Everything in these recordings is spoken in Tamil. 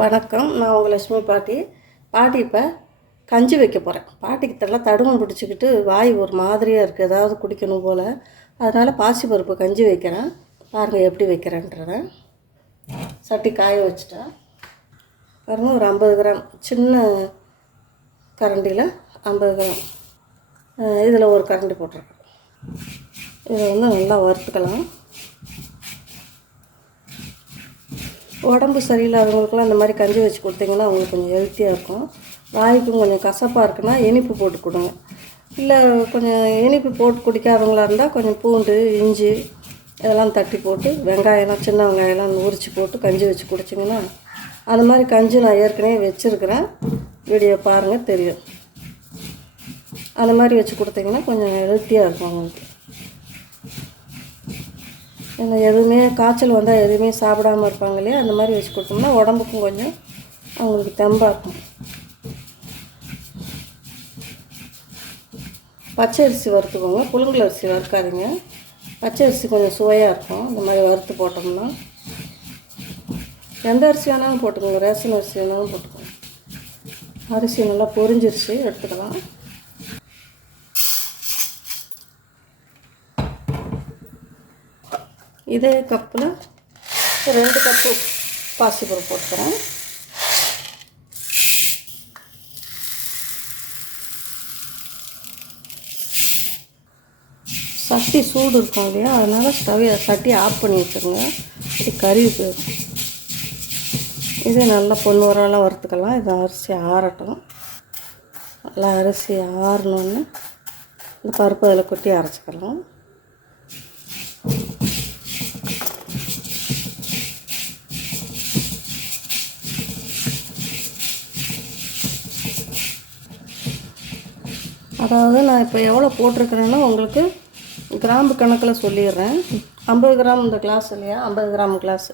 வணக்கம். நான் உங்கள் லட்சுமி பாட்டி. பாட்டி இப்போ கஞ்சி வைக்க போகிறேன் பாட்டிக்கு தெரில தடுமம் பிடிச்சிக்கிட்டு வாய் ஒரு மாதிரியாக இருக்குது ஏதாவது குடிக்கணும் போல். அதனால் பாசிப்பருப்பு கஞ்சி வைக்கிறேன். பாருங்கள் எப்படி வைக்கிறேன்றத. சட்டி காய வச்சுட்டேன் பாருங்க ஒரு ஐம்பது கிராம். சின்ன கரண்டியில் ஐம்பது கிராம். இதில் ஒரு கரண்டி போட்டிருக்கேன். இதை வந்து நல்லா வறுத்துக்கலாம். உடம்பு சரியில்லாதவங்களுக்குலாம் இந்த மாதிரி கஞ்சி வச்சு கொடுத்தீங்கன்னா அவங்களுக்கு கொஞ்சம் ஹெல்த்தியாக இருக்கும். வாய்க்கும் கொஞ்சம் கசப்பாக இருக்குன்னா இனிப்பு போட்டு கொடுங்க. இல்லை கொஞ்சம் இனிப்பு போட்டு குடிக்காதவங்களா இருந்தால் கொஞ்சம் பூண்டு இஞ்சி இதெல்லாம் தட்டி போட்டு வெங்காயம்லாம் சின்ன வெங்காயம்லாம் உரித்து போட்டு கஞ்சி வச்சு குடிச்சிங்கன்னா அந்த மாதிரி கஞ்சி நான் ஏற்கனவே வச்சுருக்கிறேன். வீடியோ பாருங்கள் தெரியும். அந்த மாதிரி வச்சு கொடுத்தீங்கன்னா கொஞ்சம் ஹெல்த்தியாக இருக்கும் அவங்களுக்கு. ஏன்னா எதுவுமே காய்ச்சல் வந்தால் எதுவுமே சாப்பிடாமல் இருப்பாங்க இல்லையா அந்த மாதிரி வச்சு கொடுத்தோம்னா உடம்புக்கும் கொஞ்சம் அவங்களுக்கு தெம்பாக இருக்கும். பச்சை அரிசி வறுத்துக்கோங்க. புழுங்கல் அரிசி வறுக்காதீங்க. பச்சை அரிசி கொஞ்சம் சுவையாக இருக்கும். இந்த மாதிரி வறுத்து போட்டோம்னா. எந்த அரிசி வேணாலும் போட்டுக்கோங்க. ரேஷன் அரிசி வேணாலும் போட்டுக்கோங்க. அரிசி நல்லா பொரிஞ்சிருச்சு எடுத்துக்கலாம். இதே கப்பில் ரெண்டு கப்பு பாசிப்பருப்பு போட்டுக்கிறேன். சட்டி சூடு இருக்கும் இல்லையா? அதனால் ஸ்டவ்வை சட்டி ஆஃப் பண்ணி வச்சுருங்க. இது கறி போயிடும் இது நல்லா பொண்ணு வரலாம் வறுத்துக்கலாம். இது அரிசி ஆறட்டும். நல்லா அரிசி ஆறணுன்னு இந்த பருப்பு அதில் கொட்டி அரைச்சிக்கலாம். அதாவது நான் இப்போ எவ்வளோ போட்டிருக்கிறேன்னு உங்களுக்கு கிராம்பு கணக்கில் சொல்லிடுறேன். ஐம்பது கிராம் இந்த கிளாஸ் இல்லையா? ஐம்பது கிராம் கிளாஸ்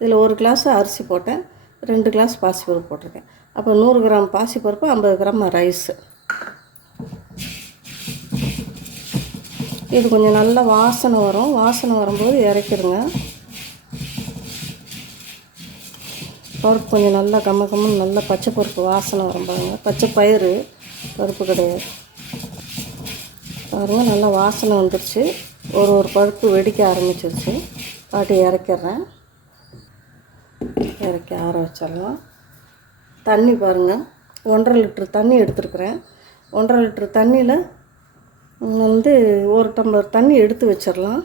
இதில் ஒரு கிளாஸ் அரிசி போட்டேன். ரெண்டு கிளாஸ் பாசிப்பருப்பு போட்டிருக்கேன். அப்போ நூறு கிராம் பாசிப்பருப்பு ஐம்பது கிராம் ரைஸு இது கொஞ்சம் நல்லா வாசனை வரும். வாசனை வரும்போது இறக்கிடுங்க. பருப்பு கொஞ்சம் நல்லா கம்ம கம்மன்னு நல்லா பச்சை பருப்பு வாசனை வரும் பாருங்க. பச்சை பயிறு பருப்பு கிடையாது. பாருங்கள் நல்லா வாசனை வந்துருச்சு. ஒரு ஒரு பருப்பு வெடிக்க ஆரம்பிச்சிருச்சு. பாட்டி இறக்கிடுறேன். இறக்கி ஆற வச்சிடலாம். தண்ணி பாருங்கள் ஒன்றரை லிட்ரு தண்ணி எடுத்துருக்குறேன். ஒன்றரை லிட்ரு தண்ணியில் வந்து ஒரு டம்ளர் தண்ணி எடுத்து வச்சிடலாம்.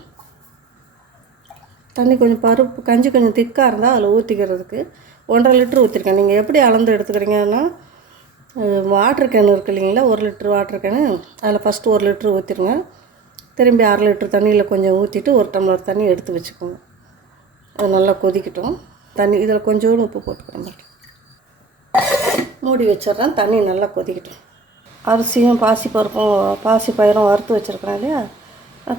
தண்ணி கொஞ்சம் பருப்பு கஞ்சி கொஞ்சம் திக்காக இருந்தால் அதில் ஊற்றிக்கிறதுக்கு ஒன்றரை லிட்ரு ஊற்றிருக்கேன் நீங்கள் எப்படி அளந்து எடுத்துக்கிறீங்கன்னா வாட்ரு கேனு இருக்கு இல்லைங்களா? ஒரு லிட்ரு வாட்ரு கேனு. அதில் ஃபஸ்ட்டு ஒரு லிட்ரு ஊற்றிடுங்க திரும்பி அரை லிட்ரு தண்ணியில் கொஞ்சம் ஊற்றிட்டு ஒரு டம்ளர் தண்ணி எடுத்து வச்சுக்கோங்க. அது நல்லா கொதிக்கட்டும். தண்ணி இதில் கொஞ்சோண்டு உப்பு போட்டுக்கிறேன் மூடி வச்சிடுறேன். தண்ணி நல்லா கொதிக்கட்டும். அரிசியும் பாசி பருப்பும் பாசி பயிரும் வறுத்து வச்சுருக்கிறேன் இல்லையா?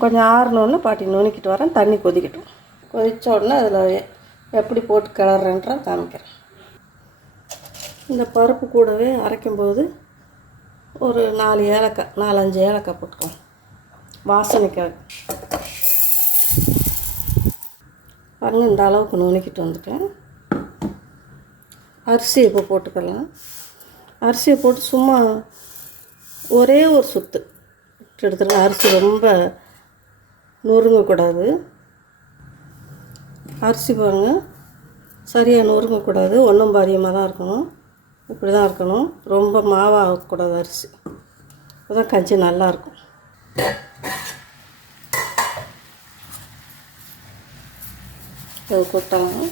கொஞ்சம் ஆறினோடனே பாட்டி நுணுக்கிட்டு வரேன். தண்ணி கொதிக்கட்டும். கொதித்த உடனே அதில் எப்படி போட்டு கிளறேன்ற காமிக்கிறேன். இந்த பருப்பு கூடவே அரைக்கும்போது ஒரு நாலு ஏலக்காய் நாலஞ்சு ஏலக்காய் போட்டுக்கலாம். வாசனைக்காக. பாருங்கள் இந்த அளவுக்கு நுணுக்கிட்டு வந்துட்டேன். அரிசி இப்போ போட்டுக்கலாம். அரிசியை போட்டு சும்மா ஒரே ஒரு சுத்து. விட்டு எடுத்துருங்க அரிசி ரொம்ப நொறுங்கக்கூடாது. அரிசி பாருங்கள் சரியாக நொறுங்கக்கூடாது. ஒன்றும் பாரியமாக தான் இருக்கணும். இப்படி தான் இருக்கணும். ரொம்ப மாவாகக்கூடாது அரிசி. அப்பதான் கஞ்சி நல்லாயிருக்கும். இது கொட்டாங்க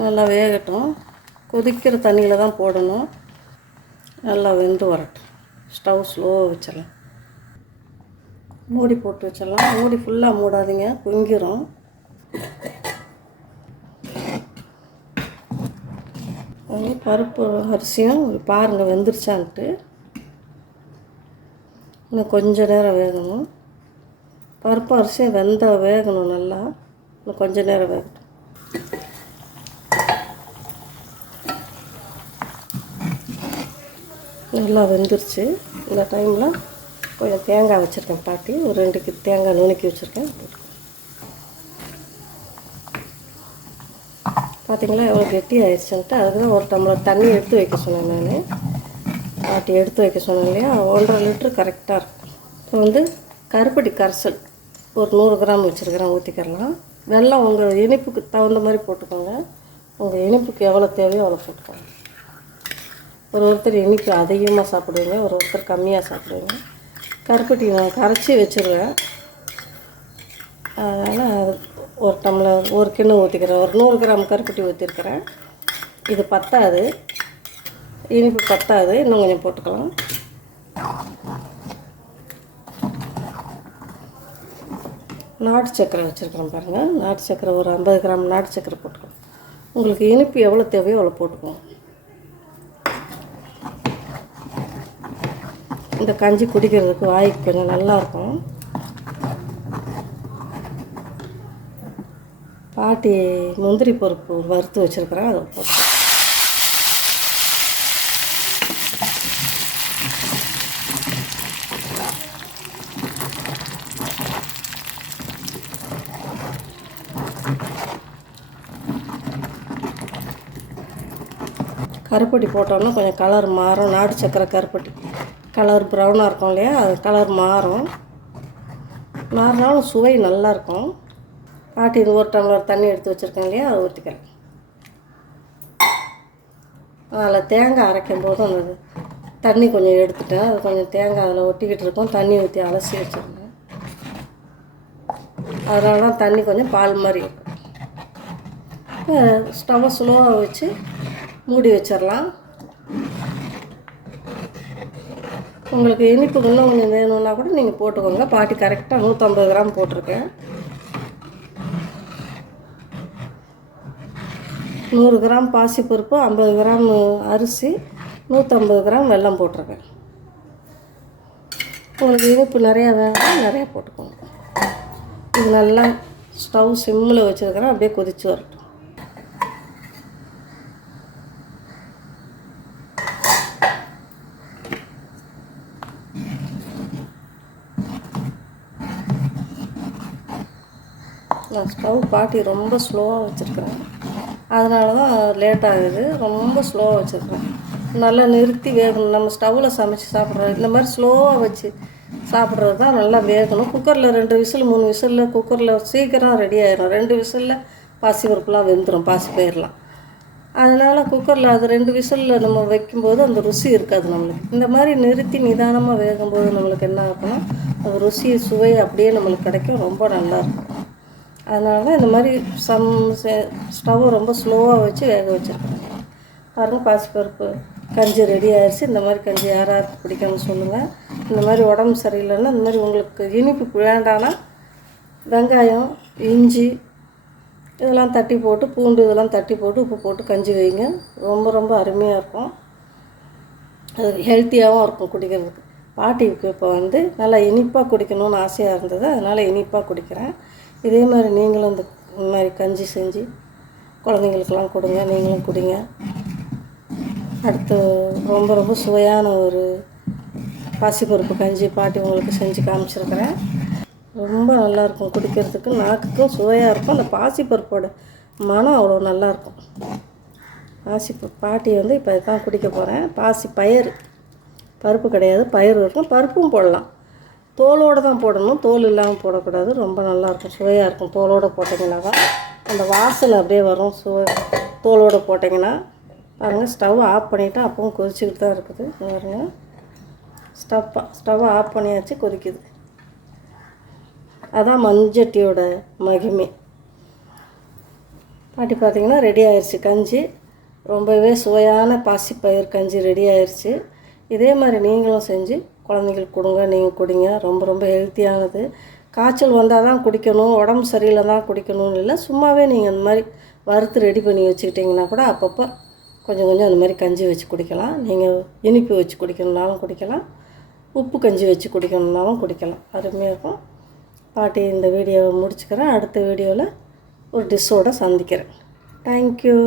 நல்லா வேகட்டும். கொதிக்கிற தண்ணியில் தான் போடணும். நல்லா வெந்து வரட்டும். ஸ்டவ் ஸ்லோவாக வச்சிடலாம். மூடி போட்டு வச்சிடலாம். மூடி ஃபுல்லாக மூடாதீங்க. பொங்கிரும். பருப்பு அரிசியும் பாருங்கள் வெந்துருச்சான்ட்டு. இன்னும் கொஞ்ச நேரம் வேகணும். பருப்பு அரிசியும் வெந்த வேகணும் நல்லா. இன்னும் கொஞ்ச நேரம் வேகட்டும். நல்லா வெந்துருச்சு. இந்த டைமில் கொஞ்சம் தேங்காய் வச்சுருக்கேன் பாட்டி. ஒரு ரெண்டுக்கு தேங்காய் நுணுக்கி வச்சுருக்கேன். பார்த்தீங்களா எவ்வளோ கெட்டி ஆயிடுச்சுன்ட்டு அதுக்கு தான் ஒரு டம்ளர் தண்ணி எடுத்து வைக்க சொன்னேன் நான். பாட்டி எடுத்து வைக்க சொன்னேன் இல்லையா? ஒன்றரை லிட்ரு கரெக்டாக இருக்கும். இப்போ வந்து கருப்பட்டி கரைசல் ஒரு நூறு கிராம் வச்சுருக்கிறேன் ஊற்றிக்கிறலாம் வெள்ளம் உங்கள் இனிப்புக்கு தகுந்த மாதிரி போட்டுக்கோங்க. உங்கள் இனிப்புக்கு எவ்வளோ தேவையோ அவ்வளோ போட்டுக்கோங்க. ஒரு ஒருத்தர் இனிப்பு அதிகமாக சாப்பிடுவீங்க ஒரு ஒருத்தர் கம்மியாக சாப்பிடுவீங்க. கருப்பட்டி நான் கரைச்சி வச்சுருவேன். அதனால் ஒரு டம்ளர் ஒரு கிண்ணம் ஊற்றிக்கிறேன் ஒரு நூறு கிராம் கருப்பட்டி ஊற்றிருக்கிறேன் இது பத்தாது. இனிப்பு பத்தாது. இன்னும் கொஞ்சம் போட்டுக்கலாம். நாட்டு சக்கரை வச்சுருக்கிறேன் பாருங்கள் நாட்டு சக்கரை ஒரு ஐம்பது கிராம் நாட்டு சக்கரை போட்டுக்கலாம். உங்களுக்கு இனிப்பு எவ்வளோ தேவையோ அவ்வளோ போட்டுக்கோங்க இந்த கஞ்சி குடிக்கிறதுக்கு வாய்க்கு கொஞ்சம் நல்லாயிருக்கும். பாட்டி முந்திரி பருப்பு வறுத்து வச்சுருக்குறேன் அதை போட்டு. கருப்பட்டி போட்டோன்னா கொஞ்சம் கலர் மாறும். நாட்டு சக்கரை கருப்பட்டி கலர் ப்ரௌனாக இருக்கும் இல்லையா? அது கலர் மாறும். மாறினாலும் சுவை நல்லாயிருக்கும். பாட்டி இது ஒரு டம்ளர் தண்ணி எடுத்து வச்சுருக்கேன் இல்லையா? அதை ஊற்றிக்கிறேன் அதில் தேங்காய் அரைக்கும் போது அந்த தண்ணி கொஞ்சம் எடுத்துட்டேன் அது கொஞ்சம் தேங்காய் அதில் ஒட்டிக்கிட்டு இருக்கும். தண்ணி ஊற்றி அலசி வச்சுருந்தேன். அதனால தான் தண்ணி கொஞ்சம் பால் மாதிரி இருக்கும். இப்போ ஸ்டவ்வை ஸ்லோவாக வச்சு மூடி வச்சிடலாம். உங்களுக்கு இனிப்பு இன்னும் கொஞ்சம் வேணும்னா கூட நீங்கள் போட்டுக்கோங்க. பாட்டி கரெக்டாக நூற்றம்பது கிராம் போட்டிருக்கேன். நூறு கிராம் பாசிப்பருப்பு ஐம்பது கிராம் அரிசி நூற்றம்பது கிராம் வெல்லம் போட்டிருக்கேன். உங்களுக்கு இனிப்பு நிறையா வேணும் நிறையா போட்டுக்கோங்க. இது நல்லா ஸ்டவ் சிம்மில் வச்சுருக்கிறேன். அப்படியே கொதிச்சு வரட்டும். நான் ஸ்டவ் பாட்டி ரொம்ப ஸ்லோவாக வச்சுருக்குறேன் அதனால தான் லேட் ஆகுது ரொம்ப ஸ்லோவாக வச்சுருக்குறேன் நல்லா நிறுத்தி வேகணும். நம்ம ஸ்டவ்வில் சமைச்சு சாப்பிட்றது இந்த மாதிரி ஸ்லோவாக வச்சு சாப்பிட்றது தான் நல்லா வேகணும். குக்கரில் ரெண்டு விசில் மூணு விசிலில் குக்கரில் சீக்கிரம் ரெடி ஆயிடும் ரெண்டு விசிலில் பாசி பருப்புலாம் வெந்துடும் பாசி பயிரெலாம். அதனால் குக்கரில் அது ரெண்டு விசிலில் நம்ம வைக்கும்போது அந்த ருசி இருக்காது நம்மளுக்கு. இந்த மாதிரி நிறுத்தி நிதானமாக வேகும்போது நம்மளுக்கு என்ன ஆகும்னா அந்த ருசி சுவை அப்படியே நம்மளுக்கு கிடைக்கும். ரொம்ப நல்லாயிருக்கும் அதனால தான் இந்த மாதிரி சம் ஸ்டவ் ரொம்ப ஸ்லோவாக வச்சு வேக வச்சுருக்கேன் பாருங்கள் பாசிப்பருப்பு கஞ்சி ரெடி ஆயிடுச்சு இந்த மாதிரி கஞ்சி யார் யாருக்கு பிடிக்கும்னு சொல்லுங்கள் இந்த மாதிரி உடம்பு சரியில்லைன்னா இந்த மாதிரி உங்களுக்கு இனிப்பு வேண்டான்னா வெங்காயம் இஞ்சி இதெல்லாம் தட்டி போட்டு பூண்டு இதெல்லாம் தட்டி போட்டு உப்பு போட்டு கஞ்சி வைங்க. ரொம்ப ரொம்ப அருமையாக இருக்கும். அது ஹெல்த்தியாகவும் இருக்கும் குடிக்கிறதுக்கு. பாட்டிக்கு இப்போ வந்து நல்லா இனிப்பாக குடிக்கணும்னு ஆசையாக இருந்தது. அதனால் இனிப்பாக குடிக்கிறேன். இதே மாதிரி நீங்களும் இந்த மாதிரி கஞ்சி செஞ்சு குழந்தைங்களுக்கெல்லாம் கொடுங்க நீங்களும் குடிங்க. அடுத்து ரொம்ப ரொம்ப சுவையான ஒரு பாசிப்பருப்பு கஞ்சி பாட்டி உங்களுக்கு செஞ்சு காமிச்சிருக்கிறேன். ரொம்ப நல்லாயிருக்கும் குடிக்கிறதுக்கு. நாக்குக்கும் சுவையாக இருக்கும். அந்த பாசிப்பருப்போட மனம் அவ்வளோ நல்லாயிருக்கும் பாசி பாட்டி வந்து இப்போ தான் குடிக்க போகிறேன் பாசி பயிர் பருப்பு கிடையாது பயிர் இருக்கும். பருப்பும் போடலாம். தோலோடு தான் போடணும். தோல் இல்லாமல் போடக்கூடாது. ரொம்ப நல்லாயிருக்கும் சுவையாக இருக்கும். தோலோடு போட்டிங்கனாக்கா அந்த வாசனை அப்படியே வரும். சுவை தோலோடு போட்டிங்கன்னா பாருங்கள் ஸ்டவ் ஆஃப் பண்ணிவிட்டு அப்பவும் கொதிச்சுக்கிட்டு தான் இருக்குது. பாருங்க. ஸ்டவ் ஸ்டவ் ஆஃப் பண்ணியாச்சு கொதிக்குது. அதான் மஞ்சட்டியோட மகிமை. பாட்டி பார்த்திங்கன்னா ரெடி ஆயிடுச்சு கஞ்சி ரொம்பவே சுவையான பாசிப்பயிர் கஞ்சி ரெடி ஆயிடுச்சு இதே மாதிரி நீங்களும் செஞ்சு குழந்தைங்களுக்கு கொடுங்க நீங்கள் குடிங்க. ரொம்ப ரொம்ப ஹெல்த்தியானது காய்ச்சல் வந்தால் தான் குடிக்கணும் உடம்பு சரியில்லை தான் குடிக்கணும்னு இல்லை. சும்மாவே நீங்கள் அந்த மாதிரி வறுத்து ரெடி பண்ணி வச்சுக்கிட்டிங்கன்னா கூட அப்பப்போ கொஞ்சம் கொஞ்சம் அந்த மாதிரி கஞ்சி வச்சு குடிக்கலாம். நீங்கள் இனிப்பு வச்சு குடிக்கணுன்னாலும் குடிக்கலாம். உப்பு கஞ்சி வச்சு குடிக்கணுன்னாலும் குடிக்கலாம். அருமையாக இருக்கும். பாட்டி இந்த வீடியோவை முடிச்சுக்கிறேன். அடுத்த வீடியோவில் ஒரு டிஷ்ஷோடு சந்திக்கிறேன். தேங்க்யூ